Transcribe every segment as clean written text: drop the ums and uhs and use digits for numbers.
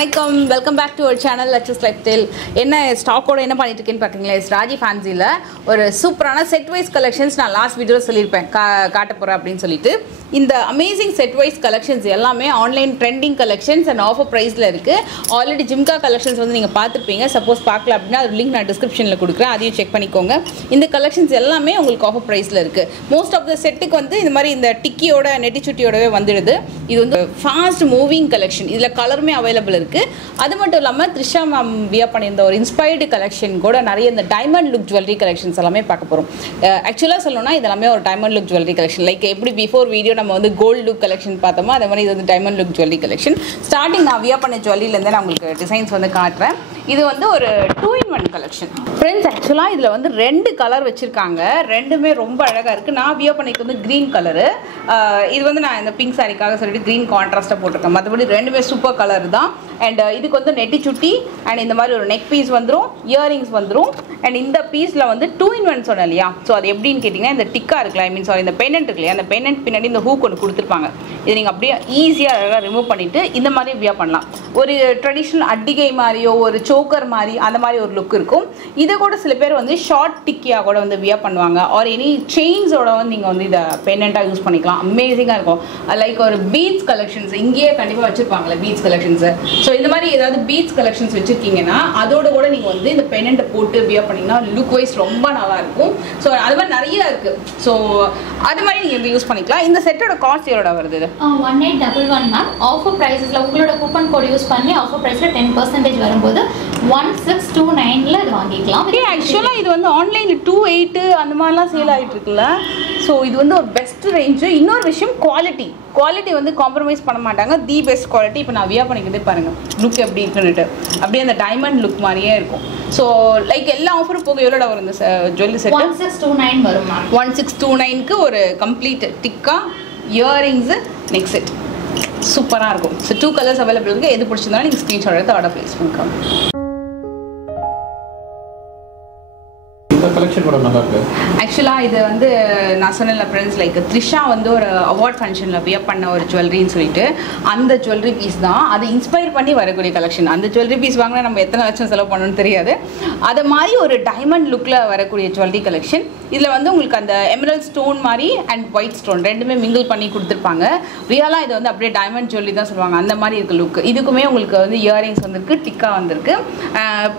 வணக்கம், welcome back to our channel லட்சஸ் life style. என்ன ஸ்டாக்கோட என்ன பண்ணிட்டு இருக்கேன்னு பார்த்தீங்களா, ராஜி ஃபேன்சியில் ஒரு சூப்பரான செட் வைஸ் கலெக்ஷன்ஸ் நான் லாஸ்ட் வீடியோவில் சொல்லியிருப்பேன் காட்ட போகிறேன் அப்படின்னு சொல்லிட்டு. இந்த அமேசிங் செட் வைஸ் கலெக்ஷன்ஸ் எல்லாமே online trending collections and offer ப்ரைஸில் இருக்குது. ஆல்ரெடி ஜிம்கா கலெக்ஷன்ஸ் வந்து நீங்கள் பார்த்துருப்பீங்க. சப்போஸ் பார்க்கல அப்படின்னா அது லிங்க் நான் டிஸ்கிரிப்ஷனில் கொடுக்குறேன், அதையும் செக் பண்ணிக்கோங்க. இந்த கலெக்ஷன்ஸ் எல்லாமே உங்களுக்கு ஆஃபர் ப்ரைஸில் இருக்குது. மோஸ்ட் ஆஃப் த செட்டுக்கு வந்து இந்த மாதிரி இந்த டிக்கியோட நெட்டிச்சுட்டியோடவே வந்துடுது. இது வந்து ஃபாஸ்ட் மூவிங் கலெக்ஷன், இதில் கலருமே அவைலபிள் இருக்குது. அது மட்டும் இல்லாமல் த்ரிஷா மேம் வியர் பண்ணியிருந்த ஒரு இன்ஸ்பைர்டு கலெக்ஷன் கூட நிறைய இந்த டைமண்ட் லுக் ஜுவல்லரி கலெக்ஷன்ஸ் எல்லாமே பார்க்க போகிறோம். ஆக்சுவலாக சொல்லணும்னா இதெல்லாமே ஒரு diamond look jewellery collection. Like எப்படி பிஃபோர் வீடியோ நம்ம வந்து கோல்டு லுக் கலெக்ஷன் பார்த்தோமோ அதே மாதிரி இது வந்து diamond look jewellery collection. Starting நான் வியர் பண்ண ஜுவல்லரிலேருந்து நான் உங்களுக்கு டிசைன்ஸ் வந்து காட்டுறேன். இது வந்து ஒரு 2-in-1 கலெக்ஷன் ஃப்ரெண்ட்ஸ். ஆக்சுவலாக இதில் வந்து 2 கலர் வச்சுருக்காங்க, ரெண்டுமே ரொம்ப அழகாக இருக்குது. நான் வியர் பண்ணிக்கு வந்து க்ரீன் கலரு, இது வந்து நான் இந்த பிங்க் சாரிக்காக சொல்லிட்டு க்ரீன் கான்ட்ராஸ்ட்டாக போட்டிருக்கேன். மற்றபடி ரெண்டுமே சூப்பர் கலர் தான். அண்ட் இதுக்கு வந்து நெட்டி சுட்டி அண்ட் இந்த மாதிரி ஒரு நெக் பீஸ் வந்துடும், இயரிங்ஸ் வந்துடும். அண்ட் இந்த பீஸில் வந்து 2-in-1 சொன்னேன் இல்லையா, ஸோ அது எப்படின்னு கேட்டிங்கன்னா இந்த டிக்கா இருக்குல்ல, ஐ மீன் சாரி இந்த பெனன்ட் இருக்கு இல்லையா, அந்த பெனன்ட் பின்னாடி இந்த ஹூக் ஒன்று கொடுத்துருப்பாங்க. இது நீங்கள் அப்படியே ஈஸியாக அழகாக ரிமூவ் பண்ணிவிட்டு இந்த மாதிரி வியர் பண்ணலாம். ஒரு ட்ரெடிஷ்னல் அட்டிகை மாதிரியோ ஒரு சோக்கர் மாதிரி அந்த மாதிரி ஒரு லுக் இருக்கும். இதை கூட சில பேர் வந்து ஷார்ட் டிக்கியாக கூட வந்து வியர் பண்ணுவாங்க. ஆர் எனி செயின்ஸோட வந்து நீங்கள் வந்து இதை பெனண்ட்டாக யூஸ் பண்ணிக்கலாம். அமேசிங்காக இருக்கும். லைக் ஒரு பீட்ஸ் கலெக்ஷன்ஸ் இங்கேயே கண்டிப்பாக வச்சுருப்பாங்களே பீட்ஸ் கலெக்ஷன்ஸு. ஸோ இந்த மாதிரி ஏதாவது பீட்ஸ் கலெக்ஷன்ஸ் வச்சுருக்கீங்கன்னா அதோட கூட நீங்கள் வந்து இந்த பெனண்ட்டை போட்டு வியர் பண்ணிங்கன்னா லுக் வைஸ் ரொம்ப நல்லாயிருக்கும். ஸோ அது மாதிரி நிறைய இருக்குது. ஸோ அது மாதிரி நீங்கள் எப்படி யூஸ் பண்ணிக்கலாம். இந்த செட்டோட காஸ்ட் எவ்வளோ வருது? 1811 மேம். ஆஃபர் ப்ரைஸஸில் உங்களோட கூப்பன் கோட் யூஸ் பண்ணி ஆஃபர் ப்ரைஸில் 10% வரும்போது 1629 இது வாங்கிக்கலாம். ஆக்சுவலாக இது வந்து ஆன்லைனில் 28 அந்த மாதிரிலாம் சேல் ஆகிட்டு இருக்குல்ல. ஸோ இது வந்து ஒரு பெஸ்ட் ரேஞ்சு. இன்னொரு விஷயம் குவாலிட்டி வந்து காம்ப்ரமைஸ் பண்ண மாட்டாங்க. The best quality. இப்போ நான் வியர் பண்ணிக்கிட்டே பாருங்கள் லுக் எப்படி இருக்குன்னுட்டு, அப்படியே அந்த டைமண்ட் லுக் மாதிரியே இருக்கும். ஸோ லைக் எல்லா ஆஃபரும் போக எவ்வளோ வரும் இந்த ஜுவல்லரி செட்? 1629 வரும் மேம். 1629க்கு ஒரு complete tikka, earrings, neck set சூப்பராக இருக்கும். ஸோ 2 கலர்ஸ் அவைலபிள் இருக்குது. எது பிடிச்சிருந்தாலும் நீங்கள் ஸ்க்ரீன்ஷாட் எடுத்து ஆர்டர் ப்ளேஸ் பண்ணிக்கலாம். ஆக்சுவலாக இது வந்து நான் சொன்னேன்ல ஃப்ரெண்ட்ஸ், லைக் த்ரிஷா வந்து ஒரு அவார்ட் ஃபங்க்ஷனில் வியர் பண்ண ஒரு ஜுவல்லரின்னு சொல்லிட்டு அந்த ஜுவல்லரி பீஸ் தான். அது இன்ஸ்பயர் பண்ணி வரக்கூடிய கலெக்ஷன். அந்த ஜுவல்லரி பீஸ் வாங்கினா நம்ம எத்தனை லட்சம் செலவு பண்ணணும்னு தெரியாது. அது மாதிரி ஒரு டைமண்ட் லுக்கில் வரக்கூடிய ஜுவல்லரி கலெக்ஷன். இதில் வந்து உங்களுக்கு அந்த எமரல்ட் ஸ்டோன் மாதிரி அண்ட் ஒயிட் ஸ்டோன் ரெண்டுமே மிங்கிள் பண்ணி கொடுத்துருப்பாங்க. ரியலாக இது வந்து அப்படியே டைமண்ட் ஜுவல்லரி தான் சொல்லுவாங்க, அந்த மாதிரி இருக்க லுக். இதுக்குமே உங்களுக்கு வந்து இயரிங்ஸ் வந்துருக்கு, டிக்கா வந்திருக்கு.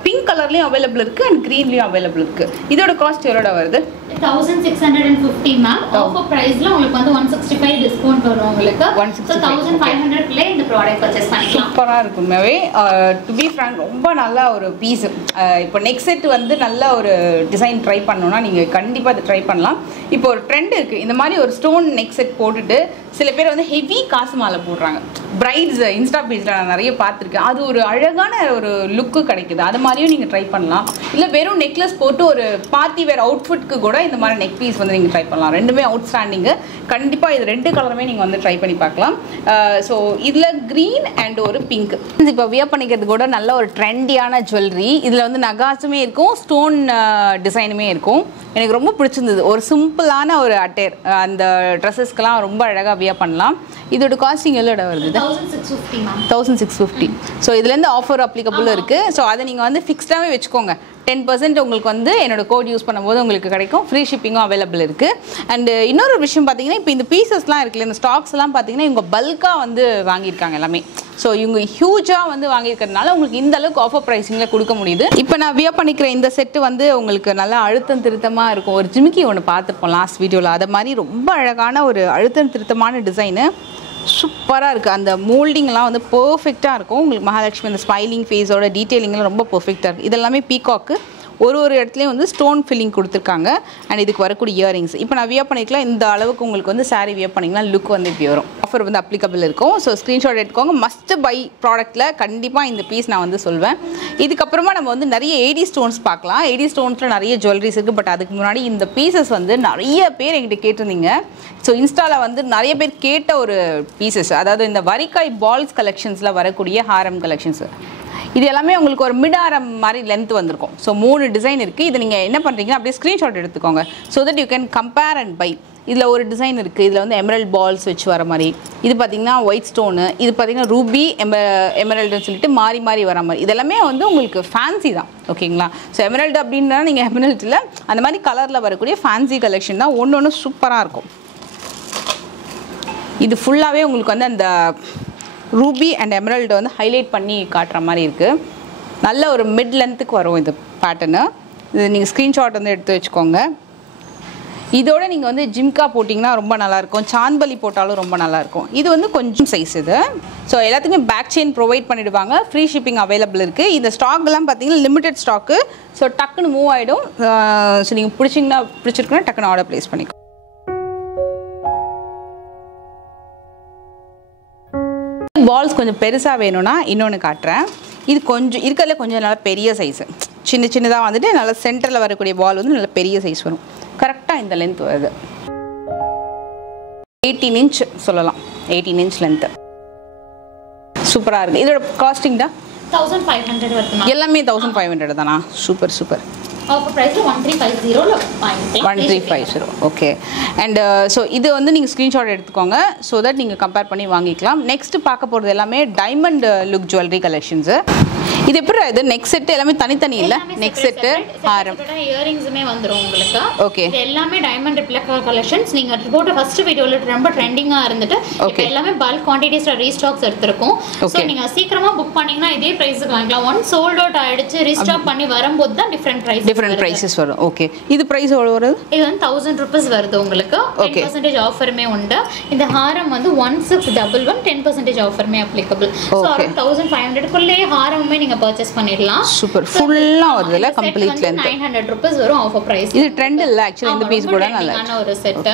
பிங்க் கலர்லேயும் அவைலபிள் இருக்குது அண்ட் க்ரீன்லேயும் அவைலபிள் இருக்குது. இதோட காஸ்ட் எவ்வளோ வருது? 1650 மேம். ஆஃபர் பிரைஸ்ல உங்களுக்கு வந்து 165 டிஸ்கவுண்ட் வரும் உங்களுக்கு. 1500 குள்ள இந்த ப்ராடக்ட் பர்சேஸ் பண்ணிக்கலாம். சூப்பரா இருக்குமே. டு பி ஃப்ராங்க் ரொம்ப நல்ல ஒரு பீஸ். இப்போ நெக்ஸ்ட் செட் வந்து நல்ல ஒரு டிசைன் ட்ரை பண்ணணும்னா நீங்க கண்டிப்பா அதை ட்ரை பண்ணலாம். இப்போ ஒரு ட்ரெண்ட் இருக்கு, இந்த மாதிரி ஒரு ஸ்டோன் நெக் செட் போட்டுட்டு சில பேர் வந்து ஹெவி காசு மாலை போடுறாங்க. பிரைட்ஸ் இன்ஸ்டா பேஜில் நான் நிறைய பார்த்துருக்கேன். அது ஒரு அழகான ஒரு லுக்கு கிடைக்குது. அது மாதிரியும் நீங்கள் ட்ரை பண்ணலாம். இல்லை வெறும் நெக்லஸ் போட்டு ஒரு பார்ட்டி வேர் அவுட்ஃபிட்க்கு கூட இந்த மாதிரி நெக் பீஸ் வந்து நீங்கள் ட்ரை பண்ணலாம். ரெண்டுமே அவுட் ஸ்டாண்டிங்கு. கண்டிப்பாக இது 2 கலருமே நீங்கள் வந்து ட்ரை பண்ணி பார்க்கலாம். ஸோ இதில் க்ரீன் அண்ட் ஒரு பிங்க். இப்போ வியர் பண்ணிக்கிறது கூட நல்ல ஒரு ட்ரெண்டியான ஜுவல்லரி. இதில் வந்து நகாஸுமே இருக்கும், ஸ்டோன் டிசைனுமே இருக்கும். எனக்கு ரொம்ப பிடிச்சிருந்தது. ஒரு சிம்பிளான ஒரு அட்டேர் அந்த ட்ரெஸ்ஸஸ்க்கெலாம் ரொம்ப அழகாக வியர் பண்ணலாம். இதோட காஸ்டிங் எவ்வளோ வருது? 1650. ஸோ இதுலேருந்து ஆஃபர் அப்ளிகபிள் இருக்குது. ஸோ அதை நீங்கள் வந்து ஃபிக்ஸ்டாகவே வச்சுக்கோங்க. 10% உங்களுக்கு வந்து என்னோட கோட் யூஸ் பண்ணும்போது உங்களுக்கு கிடைக்கும். ஃப்ரீ ஷிப்பிங்கும் அவைலபிள் இருக்குது. அண்டு இன்னொரு விஷயம் பார்த்தீங்கன்னா, இப்போ இந்த பீசஸ்லாம் இருக்குல்ல, இந்த ஸ்டாக்ஸ்லாம் பார்த்தீங்கன்னா இவங்க பல்காக வந்து வாங்கியிருக்காங்க எல்லாமே. ஸோ இவங்க ஹியூஜாக வந்து வாங்கியிருக்கிறதுனால உங்களுக்கு இந்த அளவுக்கு ஆஃபர் ப்ரைஸிங்கில் கொடுக்க முடியுது. இப்போ நான் வியர் பண்ணிக்கிற இந்த செட்டு வந்து உங்களுக்கு நல்லா அழுத்தம் திருத்தமாக இருக்கும். ஒரு ஜிமிக்கி ஒன்று பார்த்துருப்போம் லாஸ்ட் வீடியோவில். அதை மாதிரி ரொம்ப அழகான ஒரு அழுத்தம் திருத்தமான டிசைனு சூப்பராக இருக்குது. அந்த மோல்டிங்லாம் வந்து பர்ஃபெக்டாக இருக்கும். உங்களுக்கு மகாலட்சுமி அந்த ஸ்மைலிங் ஃபேஸோட டீட்டெயிலிங்லாம் ரொம்ப பர்ஃபெக்டாக இருக்குது. இதெல்லாமே பீகாக்கு ஒரு இடத்துலையும் வந்து ஸ்டோன் ஃபில்லிங் கொடுத்துருக்காங்க. அண்ட் இதுக்கு வரக்கூடிய இயரிங்ஸ் இப்போ நான் வியர் பண்ணிக்கலாம். இந்த அளவுக்கு உங்களுக்கு வந்து சாரீ வியர் பண்ணிங்கன்னா லுக் வந்து இப்படி வரும். ஆஃபர் வந்து அப்ளிகபிள் இருக்கும். ஸோ ஸ்க்ரீன்ஷாட் எடுத்துக்கோங்க. மஸ்ட் பை ப்ராடக்ட்டில் கண்டிப்பாக இந்த பீஸ் நான் வந்து சொல்வேன். இதுக்கப்புறமா நம்ம வந்து நிறைய ஏடி ஸ்டோன்ஸ் பார்க்கலாம். ஏடி ஸ்டோன்ஸில் நிறைய ஜுவல்லரிஸ் இருக்குது. பட் அதுக்கு முன்னாடி இந்த பீசஸ் வந்து நிறைய பேர் என்கிட்ட கேட்டிருந்தீங்க. ஸோ இன்ஸ்டாவில் வந்து நிறைய பேர் கேட்ட ஒரு பீசஸ், அதாவது இந்த வரிக்காய் பால்ஸ் கலெக்ஷன்ஸில் வரக்கூடிய ஹாரம் கலெக்ஷன்ஸ். இது எல்லாமே உங்களுக்கு ஒரு மிட் ஆரம் மாதிரி லென்த் வந்திருக்கும். ஸோ 3 டிசைன் இருக்குது. இது நீங்கள் என்ன பண்ணுறீங்கன்னா அப்படியே ஸ்க்ரீன்ஷாட் எடுத்துக்கோங்க. So that you can compare and bye. இதில் ஒரு டிசைன் இருக்குது. இதில் வந்து எமரல்ட் பால்ஸ் வச்சு வர மாதிரி. இது பார்த்திங்கன்னா ஒயிட் ஸ்டோனு, இது பார்த்திங்கன்னா ரூபி எமரல்டுன்னு சொல்லிட்டு மாறி மாறி வர மாதிரி. இதெல்லாமே வந்து உங்களுக்கு ஃபேன்சி தான், ஓகேங்களா? ஸோ எமரல்டு அப்படின்னா நீங்கள் எமரல்டில் அந்த மாதிரி கலரில் வரக்கூடிய ஃபேன்சி கலெக்ஷன் தான். ஒன்று ஒன்று சூப்பராக இருக்கும். இது ஃபுல்லாகவே உங்களுக்கு வந்து அந்த ரூபி அண்ட் எமரல்டு வந்து ஹைலைட் பண்ணி காட்டுற மாதிரி இருக்குது. நல்ல ஒரு மிட் லென்த்துக்கு வரும் இது பேட்டர்னு. இது நீங்கள் ஸ்க்ரீன்ஷாட் வந்து எடுத்து வச்சுக்கோங்க. இதோட நீங்கள் வந்து ஜிம்கா போட்டிங்கன்னா ரொம்ப நல்லாயிருக்கும். சாந்த்பலி போட்டாலும் ரொம்ப நல்லாயிருக்கும். இது வந்து கொஞ்சம் சைஸ் இது. ஸோ எல்லாத்துக்குமே பேக் செயின் ப்ரொவைட் பண்ணிவிடுவாங்க. ஃப்ரீ ஷிப்பிங் அவைலபிள் இருக்குது. இந்த ஸ்டாக்லாம் பார்த்தீங்கன்னா லிமிடெட் ஸ்டாக்கு. ஸோ டக்குன்னு மூவ் ஆகிடும். ஸோ நீங்கள் பிடிச்சிருக்குன்னா டக்குன்னு ஆர்டர் ப்ளேஸ் பண்ணிக்கோ. பால்ஸ் கொஞ்சம் பெருசாக வேணும்னா இன்னொன்று காட்டுறேன். இது கொஞ்சம் இருக்கிறதுல கொஞ்சம் நல்லா பெரிய சைஸு. சின்னதாக வந்துட்டு நல்லா சென்டரில் வரக்கூடிய பால் வந்து நல்லா பெரிய சைஸ் வரும். கரெக்டாக இந்த லென்த் வருது. 18 இன்ச் சொல்லலாம். 18 இன்ச் லென்த்து சூப்பராக இருக்குது. இதோட காஸ்டிங் தான் 1500 வருது. எல்லாமே 1500 தானா? Super super. Offer price 1350. Okay. And so இது வந்து நீங்கள் ஸ்க்ரீன்ஷாட் எடுத்துக்கோங்க. ஸோ தட் நீங்கள் கம்பேர் பண்ணி வாங்கிக்கலாம். நெக்ஸ்ட் பார்க்க போகிறது எல்லாமே டைமண்ட் லுக் ஜுவல்லரி கலெக்ஷன்ஸு. இது எப்படி இது நெக் செட் எல்லாமே தனித்தனி இல்ல? நெக் செட் ஹாரம் இயரிங்ஸ்மே வந்துரும் உங்களுக்கு. ஓகே. இது எல்லாமே டைமண்ட் ரெப்ளிகா கலெக்ஷன்ஸ். நீங்க போட்ட ஃபர்ஸ்ட் வீடியோல ரொம்ப ட்ரெண்டிங்கா இருந்துட்டு இப்போ எல்லாமே பல்க் குவாண்டிட்டிஸ்ல ரீஸ்டாக்ஸ் எடுத்துறோம். சோ நீங்க சீக்கிரமா புக் பண்ணீங்கன்னா இதே பிரைஸ்க்கு வாங்கலாம். ஒன் சோல்ட் அவுட் ஆயிடுச்சு ரீஸ்டாக் பண்ணி வரும்போது தான் டிஃபரண்ட் பிரைசஸ் வரும். ஓகே. இது பிரைஸ் எவ்வளவு வருது? இது வந்து 1000 rupees வருது உங்களுக்கு. 10% ஆஃபருமே உண்டு. இந்த ஹாரம் வந்து 1611 10% ஆஃபருமே அப்ளிகபிள். சோ 1500 குள்ளே ஹாரமுமே நீங்க பர்ச்சேஸ் பண்ணிடலாம். சூப்பர். ஃபுல்லா வருதுல கம்ப்ளீட் லெந்த். 900 rupees வரும் ஆஃபர் பிரைஸ். இது ட்ரெண்ட் இல்ல एक्चुअली இந்த பீஸ் கூட நல்லா இருக்கு. ஒரு செட்.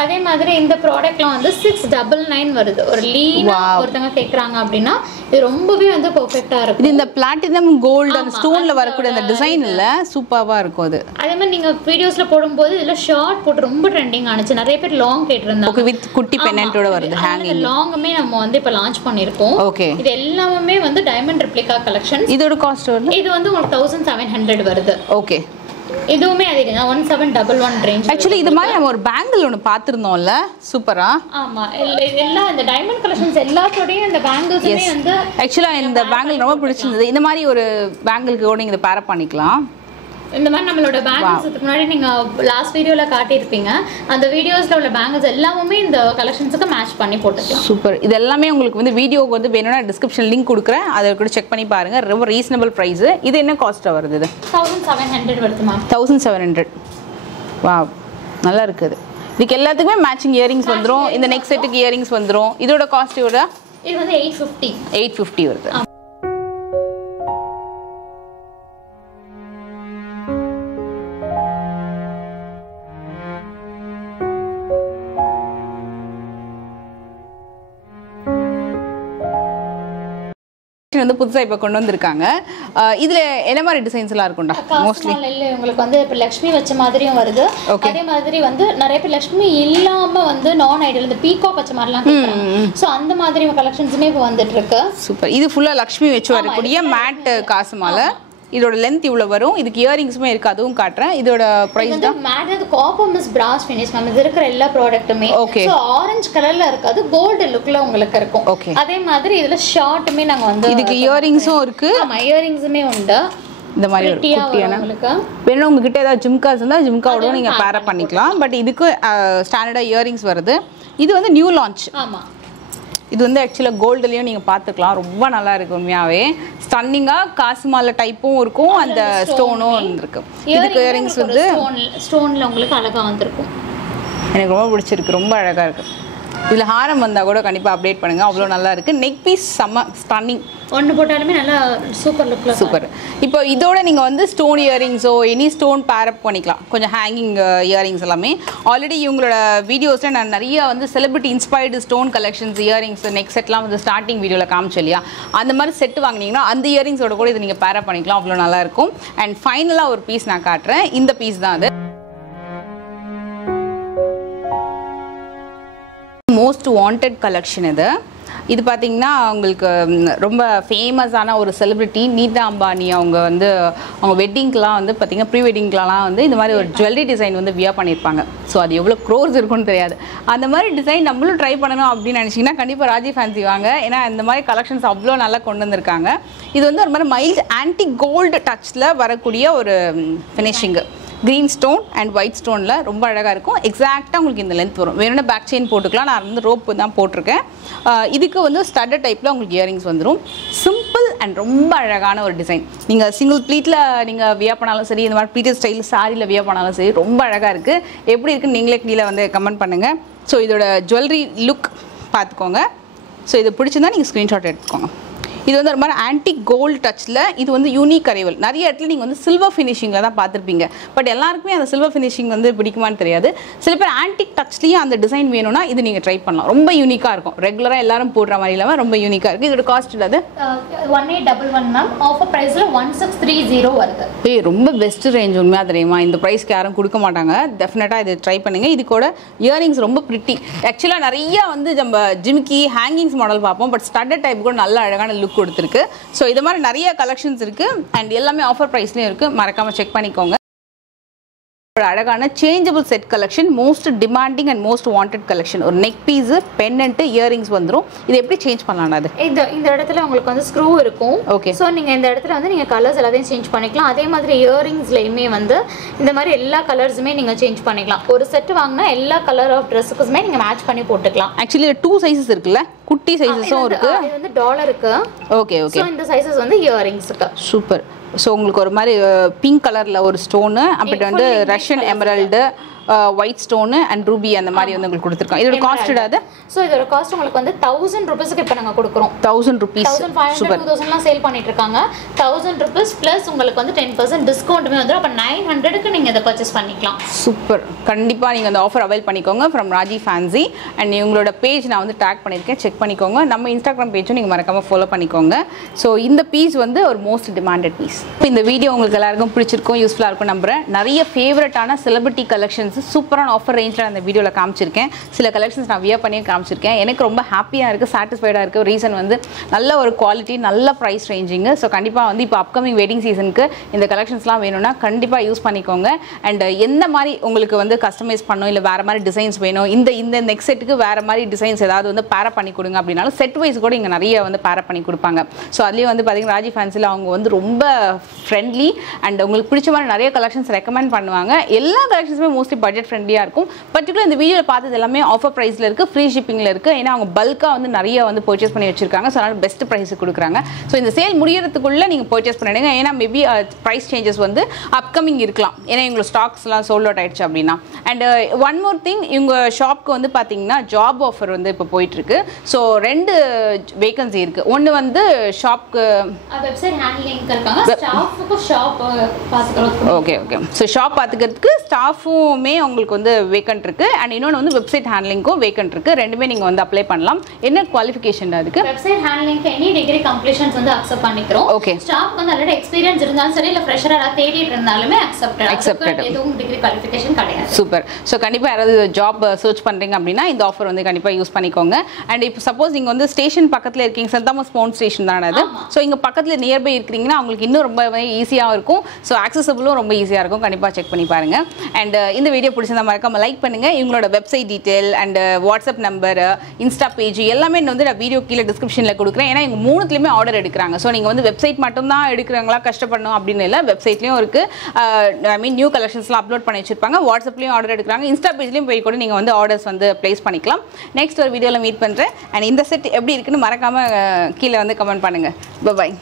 அதே மாதிரி இந்த ப்ராடக்ட்லாம் வந்து 699 வருது. ஒரு லீனா ஒருத்தங்க கேக்குறாங்க அப்படினா இது ரொம்பவே வந்து பெர்ஃபெக்ட்டா இருக்கும். இது இந்த பிளாட்டினம் கோல்ட் அந்த ஸ்டோன்ல வரக்கூடிய அந்த டிசைன் இல்ல சூப்பரா இருக்கும் அது. அதே மாதிரி நீங்க வீடியோஸ்ல போடும்போது இதுல ஷார்ட் போட்டு ரொம்ப ட்ரெண்டிங் ஆனிச்சு. நிறைய பேர் லாங் கேட்டிருந்தாங்க. ஓகே. வித் குட்டி பெண்டன்ட்டோட வருது ஹேங்கிங். லாங்குமே நம்ம வந்து இப்ப லான்ச் பண்ணிருக்கோம். ஓகே. இது எல்லாமே வந்து டைமண்ட் ரெப்ளிகா கலெக்ஷன். இதோட காஸ்ட் வருது? இது வந்து உங்களுக்கு 1700 வருது. ஓகே. இதுவுமே அதே தான் 1711 ரேஞ்ச். एक्चुअली இது மாதிரி நம்ம ஒரு பேங்கிள் ஒன்னு பாத்துறோம்ல சூப்பரா. ஆமா. எல்லா இந்த டைமண்ட் கலெக்ஷன்ஸ் எல்லாத்தோடயும் இந்த பேங்கிள்ஸ்மே வந்து एक्चुअली இந்த பேங்கிள் ரொம்ப பிடிச்சிருந்தது. இந்த மாதிரி ஒரு பேங்கிள்க்கு கூட நீங்க இத பேர் பண்ணிக்கலாம். இந்த மாதிரி நம்மளோட பேங்கிள்ஸ்க்கு முன்னாடி நீங்க லாஸ்ட் வீடியோல காட்டியிருப்பீங்க. அந்த வீடியோஸ்ல உள்ள பேங்கிள்ஸ் எல்லாமே இந்த கலெக்ஷன்ஸ்க்கு மேட்ச் பண்ணி போட்டுக்கலாம். சூப்பர். இது எல்லாமே உங்களுக்கு வந்து வீடியோக்கு வந்து வேணும்னா டிஸ்கிரிப்ஷன் லிங்க் கொடுக்குறேன். அதை கூட செக் பண்ணி பாருங்க. ரொம்ப ரீசனபிள் பிரைஸ். இது என்ன காஸ்ட் வருது? இது 1700 வருதுமா. 1700. வாவ் நல்லா இருக்குது. இதுக்கு எல்லாத்துக்குமே மேட்சிங் இயரிங்ஸ் வந்துரும். இந்த நெக் செட்டுக்கு இயரிங்ஸ் வந்துரும். இதோட காஸ்ட் எவ்வளவு? இது வந்து 850 வருது. வந்து புதுசா இப்ப கொண்டு வந்திருக்காங்க. இதுல என்ன மாதிரி டிசைன்ஸ் எல்லாம் இருக்கும்டா? மோஸ்ட்லி உங்களுக்கு வந்து இப்ப லட்சுமி வச்ச மாதிரியும் வருது. அதே மாதிரி வந்து நிறைய பேர் லட்சுமி இல்லாம வந்து நான் ஐடியல் இந்த பீகாக் வச்ச மாதிரிலாம் கேக்குறாங்க. சோ அந்த மாதிரி கலெக்ஷன்ஸ்மே இப்ப வந்துட்டு இருக்கு. சூப்பர். இது ஃபுல்லா லட்சுமி வச்சு வரக்கூடிய மேட் காசு மாலை. இதோட லென்த் இவ்வளவு வரும். இதுக்கு இயரிங்ஸ்மே இருக்கு. அதுவும் காட்டுறேன். இதோட பிரைஸ் தான் மேட் காப்பர் மிஸ் பிராஸ் ஃபினிஷ் மேம். இது இருக்கிற எல்லா ப்ராடக்ட்டுமே சோ ஆரஞ்சு கலர்ல இருக்காது. கோல்ட் லுக்ல உங்களுக்கு இருக்கும். அதே மாதிரி இதுல ஷார்ட்டுமே நாங்க வந்து இதுக்கு இயரிங்ஸும் இருக்கு. ஆமா இயரிங்ஸ்மே உண்டு. இந்த மாதிரி ஒரு குட்டியான வேணும் உங்ககிட்ட ஏதாவது ஜிம்காஸ் இருந்தா ஜிம்காவோட நீங்க பேர் பண்ணிக்கலாம். பட் இதுக்கு ஸ்டாண்டர்டா இயரிங்ஸ் வருது. இது வந்து நியூ லான்ச். ஆமா. இது வந்து ஆக்சுவலாக கோல்டுலேயும் நீங்கள் பார்த்துக்கலாம். ரொம்ப நல்லா இருக்கு உண்மையாகவே. ஸ்டன்னிங்காக காசு மாலை டைப்பும் இருக்கும். அந்த ஸ்டோனும் இருக்கு. இதுக்கு இயரிங்ஸ் வந்து ஸ்டோனில் உங்களுக்கு அழகாக வந்திருக்கும். எனக்கு ரொம்ப பிடிச்சிருக்கு. ரொம்ப அழகாக இருக்குது. இதில் ஹாரம் வந்தால் கூட கண்டிப்பாக அப்டேட் பண்ணுங்கள். அவ்வளோ நல்லா இருக்குது. நெக் பீஸ் செம்ம ஸ்டன்னிங். ஒன்று போட்டாலுமே நல்லா சூப்பர் லுக்கில் சூப்பர். இப்போ இதோட நீங்கள் வந்து ஸ்டோன் இயரிங்ஸோ எனி ஸ்டோன் பேரப் பண்ணிக்கலாம். கொஞ்சம் ஹேங்கிங் இயரிங்ஸ் எல்லாமே ஆல்ரெடி இவங்களோட வீடியோஸில் நான் நிறைய வந்து celebrity inspired stone collections earrings neck செட்லாம் வந்து ஸ்டார்டிங் வீடியோவில் காமிச்சு இல்லையா? அந்த மாதிரி செட் வாங்கினீங்கன்னா அந்த இயரிங்ஸோட கூட இது நீங்கள் பேரப் பண்ணிக்கலாம். அவ்வளோ நல்லாயிருக்கும். அண்ட் ஃபைனலாக ஒரு பீஸ் நான் காட்டுறேன். இந்த பீஸ் தான் அது. மோஸ்ட் வாண்டட் கலெக்ஷன் இது. இது பார்த்தீங்கன்னா உங்களுக்கு ரொம்ப ஃபேமஸான ஒரு செலிபிரிட்டி நீதா அம்பானி அவங்க வந்து அவங்க வெட்டிங்க்கெலாம் வந்து பார்த்தீங்கன்னா ப்ரீ வெட்டிங்க்கெலாம் வந்து இந்த மாதிரி ஒரு ஜுவல்லரி டிசைன் வந்து வியர் பண்ணியிருப்பாங்க. ஸோ அது எவ்வளோ க்ரோர்ஸ் இருக்குன்னு தெரியாது. அந்த மாதிரி டிசைன் நம்மளும் ட்ரை பண்ணணும் அப்படின்னு நினச்சிங்கன்னா கண்டிப்பாக ராஜி ஃபேன்சி வாங்க. ஏன்னா இந்த மாதிரி கலெக்ஷன்ஸ் அவ்வளோ நல்லா கொண்டு வந்திருக்காங்க. இது வந்து ஒரு மாதிரி மைல்டு ஆன்டி கோல்டு டச்சில் வரக்கூடிய ஒரு ஃபினிஷிங்கு. க்ரீன் ஸ்டோன் அண்ட் ஒயிட் ஸ்டோனில் ரொம்ப அழகாக இருக்கும். எக்ஸாக்டாக உங்களுக்கு இந்த லென்த் வரும். வேணும்னா பேக் செயின் போட்டுக்கலாம். நான் வந்து ரோப்பு தான் போட்டிருக்கேன். இதுக்கு வந்து ஸ்டட்டட் டைப்பில் உங்களுக்கு இயரிங்ஸ் வந்துடும். சிம்பிள் அண்ட் ரொம்ப அழகான ஒரு டிசைன். நீங்கள் சிங்கிள் ப்ளீட்டில் நீங்கள் வியர் பண்ணாலும் சரி, இந்த மாதிரி ப்ளீட்டட் ஸ்டைல் சாரியில் வியர் பண்ணாலும் சரி ரொம்ப அழகாக இருக்குது. எப்படி இருக்குன்னு நீங்களே கீழே வந்து கமெண்ட் பண்ணுங்கள். ஸோ இதோட ஜுவல்லரி லுக் பார்த்துக்கோங்க. ஸோ இது பிடிச்சிருந்தா நீங்கள் ஸ்க்ரீன்ஷாட் எடுத்துக்கோங்க. இது வந்து ஒரு மாதிரி ஆன்டிக் கோல்டு டச்சில் இது வந்து யூனிக் அரைவல். நிறைய இடத்துல நீங்கள் வந்து சில்வர் ஃபினிஷிங்கில் தான் பார்த்துருப்பீங்க. பட் எல்லாருக்குமே அந்த சில்வர் ஃபினிஷிங் வந்து பிடிக்குமான்னு தெரியாது. சில பேர் ஆன்டிக் டச்லேயும் அந்த டிசைன் வேணும்னா இது நீங்கள் ட்ரை பண்ணலாம். ரொம்ப யூனிக்காக இருக்கும். ரெகுலராக எல்லாரும் போடுற மாதிரி இல்லாமல் ரொம்ப யூனிக்காக இருக்குது. இதோட காஸ்ட் அது 1811 மேம். ஆஃபர் ப்ரைஸில் 1630 வருது. ரொம்ப பெஸ்ட் ரேஞ்ச். உண்மையாக தெரியுமா? இந்த ப்ரைஸ்க்கு யாரும் கொடுக்க மாட்டாங்க. டெஃபினட்டாக இது ட்ரை பண்ணுங்கள். இது கூட இயரிங்ஸ் ரொம்ப பிரிட்டி. ஆக்சுவலாக நிறையா வந்து நம்ம ஜிமிக்கி ஹேங்கிங்ஸ் மாடல் பார்ப்போம். பட் ஸ்டட்டட் டைப் கூட நல்ல அழகான லுக் கொடுத்துருக்கு. ஸோ இது மாதிரி நிறைய கலெக்ஷன்ஸ் இருக்குது அண்ட் எல்லாமே ஆஃபர் ப்ரைஸ்லையும் இருக்குது. மறக்காமல் செக் பண்ணிக்கோங்க. ஒரு அழகான changeable set collection, most demanding and most wanted collection. ஒரு நெக் பீஸு, பென்னன்ட்டு, இயரிங்ஸ் வந்துடும். இது எப்படி சேஞ்ச் பண்ணலாம்? அது இந்த இடத்துல உங்களுக்கு வந்து ஸ்க்ரூ இருக்கும். ஓகே. ஸோ நீங்கள் இந்த இடத்துல வந்து நீங்கள் கலர்ஸ் எல்லாத்தையும் சேஞ்ச் பண்ணிக்கலாம். அதே மாதிரி இயரிங்ஸ்லையுமே வந்து இந்த மாதிரி எல்லா கலர்ஸுமே நீங்கள் சேஞ்ச் பண்ணிக்கலாம். ஒரு செட் வாங்கினா எல்லா கலர் ஆஃப் ட்ரெஸ்ஸுக்குமே நீங்கள் மேட்ச் பண்ணி போட்டுக்கலாம். ஆக்சுவலி 2 சைஸஸ் இருக்குல்ல, குட்டி சைஸஸும் இருக்கு. இது வந்து டாலருக்கு. Okay okay. ஸோ இந்த சைஸஸ் வந்து இயரிங்ஸுக்கு. சூப்பர். ஸோ உங்களுக்கு ஒரு மாதிரி பிங்க் கலரில் ஒரு ஸ்டோனு, அப்படி வந்து Russian emerald, white stone and Ruby அந்த மாதிரி வந்து உங்களுக்கு கொடுத்துருக்கோம். இதோட காஸ்ட் அது? ஸோ இதோட காஸ்ட் உங்களுக்கு வந்து 1000 ரூபீஸ்க்கு இப்போ நாங்கள் கொடுக்குறோம். 1000 ரூபீஸ். 1500 2000லாம் சேல் பண்ணிட்டு இருக்காங்க. 1000 ரூபீஸ் ப்ளஸ் உங்களுக்கு வந்து 10% டிஸ்கவுண்ட்டுமே வந்துடும். அப்போ 900க்கு நீங்கள் இதை பர்ச்சேஸ் பண்ணிக்கலாம். சூப்பர். கண்டிப்பாக நீங்கள் அந்த ஆஃபர் அவைல் பண்ணிக்கோங்க ஃப்ரம் ராஜி ஃபேன்சி. அண்ட் இவங்களோட பேஜ் நான் வந்து டேக் பண்ணியிருக்கேன், செக் பண்ணிக்கோங்க. நம்ம இன்ஸ்டாகிராம் பேஜும் நீங்கள் மறக்காமல் ஃபாலோ பண்ணிக்கோங்க. ஸோ இந்த பீஸ் வந்து ஒரு மோஸ்ட் டிமாண்டட் பீஸ். இந்த வீடியோ உங்களுக்கு எல்லாருக்கும் பிடிச்சிருக்கும், யூஸ்ஃபுல்லாக இருக்கும் நம்புறேன். நிறைய ஃபேவரட்டான செலிபிரிட்டி கலெக்ஷன்ஸ் சூப்பரான ஆஃபர் ரேஞ்சில் அந்த வீடியோவில் காமிச்சிருக்கேன். சில கலெக்ஷன்ஸ் நான் வியர் பண்ணி காமிச்சிருக்கேன். எனக்கு ரொம்ப ஹாப்பியாக இருக்குது, சாட்டிஸ்ஃபைடாக இருக்குது. ரீசன் வந்து நல்ல ஒரு குவாலிட்டி, நல்ல ப்ரைஸ் ரேஞ்சிங்கு. ஸோ கண்டிப்பாக வந்து இப்போ அப்கமிங் வெட்டிங் சீசனுக்கு இந்த கலெக்ஷன்ஸ்லாம் வேணும்னா கண்டிப்பாக யூஸ் பண்ணிக்கோங்க. அண்ட் எந்த மாதிரி உங்களுக்கு வந்து கஸ்டமைஸ் பண்ணணும், இல்லை வேறு மாதிரி டிசைன்ஸ் வேணும், இந்த நெக்ஸ்ட் செட்டுக்கு வேறு மாதிரி டிசைன்ஸ் ஏதாவது வந்து பேரப் பண்ணி கொடுங்க அப்படின்னாலும் செட் வைஸ் கூட இங்கே நிறைய வந்து பேரப் பண்ணி கொடுப்பாங்க. ஸோ அதுலேயும் வந்து பார்த்தீங்கன்னா ராஜி ஃபேன்சியில் அவங்க வந்து ரொம்ப ஃப்ரெண்ட்லி அண்ட் உங்களுக்கு பிடிச்ச மாதிரி நிறைய கலெக்ஷன்ஸ் ரெக்கமெண்ட் பண்ணுவாங்க. எல்லா கலெக்ஷன்ஸுமே மோஸ்ட்லி பட்ஜெட் ஃப்ரெண்ட்லியாக இருக்கும். பர்டிகுலர் இந்த வீடியோவில் பார்த்தது எல்லாமே ஆஃபர் ப்ரைஸில் இருக்குது, ஃப்ரீ ஷிப்பிங்கில் இருக்குது. ஏன்னா அவங்க பல்காக வந்து நிறைய வந்து பர்ச்சேஸ் பண்ணி வச்சிருக்காங்க. ஸோ அதனால் பெஸ்ட் ப்ரைஸுக்கு கொடுக்குறாங்க. ஸோ இந்த சேல் முடியறதுக்குள்ளே நீங்கள் பர்ச்சேஸ் பண்ணிடுங்க. ஏன்னா மேபி ப்ரைஸ் சேஞ்சஸ் வந்து அப்கமிங் இருக்கலாம். ஏன்னா இவங்க ஸ்டாக்ஸ்லாம் சோல்ட் அவுட் ஆயிடுச்சு அப்படின்னா. அண்ட் ஒன் மோர் திங், இவங்க ஷாப்க்கு வந்து பார்த்தீங்கன்னா ஜாப் ஆஃபர் வந்து இப்போ போயிட்டுருக்கு. ஸோ 2 வேகன்சி இருக்குது. ஒன்று வந்து ஷாப்க்கு வெப்சைட் ஹேண்ட்லிங்க்கு இருக்காங்க, ஸ்டாஃப்க்கு ஷாப் பார்த்துக்கிறதுக்கு. Okay okay. ஸோ ஷாப் பார்த்துக்கிறதுக்கு ஸ்டாஃபுமே உங்களுக்கு வந்து வேக்கன்ட் இருக்கு. அண்ட் இன்னொன்று வந்து வெப்சைட் ஹேண்ட்லிங்க்கும் வேக்கன்ட் இருக்கு. ரெண்டுமே நீங்கள் வந்து அப்ளை பண்ணலாம். என்ன குவாலிஃபிகேஷன் அதுக்கு? வெப்சைட் ஹேண்ட்லிங்க்கு எனி டிகிரி கம்ப்ளீஷன்ஸ் வந்து அக்செப்ட் பண்ணிக்கிறோம். ஓகே. ஸ்டாஃப் வந்து ஆல்ரெடி எக்ஸ்பீரியன்ஸ் இருந்தாலும் சரி, இல்லை ஃப்ரெஷராக தேடிட்டு இருந்தாலுமே அக்செப்டட். எதுவும் டிகிரி குவாலிஃபிகேஷன் கிடையாது. சூப்பர். ஸோ கண்டிப்பாக யாராவது ஜாப் சர்ச் பண்ணுறீங்க அப்படின்னா இந்த ஆஃபர் வந்து கண்டிப்பாக யூஸ் பண்ணிக்கோங்க. அண்ட் இப்போ சப்போஸ் நீங்கள் வந்து ஸ்டேஷன் பக்கத்தில் இருக்கீங்க, சென்ட் தாமஸ் பவுண்ட் ஸ்டேஷன் தானே அது. ஸோ இங்கே பக்கத்தில் நியர்பை இருக்கிறீங்கன்னா உங்களுக்கு இன்னும் ரொம்ப ஈஸியாக இருக்கும். ஸோ ஆக்சசபிளும் ரொம்ப ஈஸியாக இருக்கும். கண்டிப்பாக செக் பண்ணி பாருங்கள். அண்ட் இந்த வீடியோ பிடிச்சிருந்தா மறக்காம லைக் பண்ணுங்க. இவங்களோட website detail and WhatsApp number, Insta page எல்லாமே வந்து நான் வீடியோ கீழே டிஸ்கிரிப்ஷனில் கொடுக்குறேன். ஏன்னா இவங்க 3த்துலையுமே ஆர்டர் எடுக்கிறாங்க. ஸோ நீங்கள் வந்து வெப்சைட் மட்டும் தான் எடுக்கிறாங்களா, கஷ்டப்படணும் அப்படின்னு இல்லை. வெப்சைட்லையும் இருக்குது. ஐ மீன் நியூ கலெக்ஷன்ஸ்லாம் அப்லோட் பண்ணி வச்சிருப்பாங்க. வாட்ஸ்அப்லையும் ஆர்டர் எடுக்கிறாங்க. இன்ஸ்டா பேஜ்லையும் போய் கூட நீங்கள் வந்து ஆர்டர்ஸ் வந்து ப்ளேஸ் பண்ணிக்கலாம். நெக்ஸ்ட் ஒரு வீடியோவில் மீட் பண்ணுறேன். அண்ட் இந்த செட் எப்படி இருக்குன்னு மறக்காமல் கீழே வந்து கமெண்ட் பண்ணுங்கள். பாய்.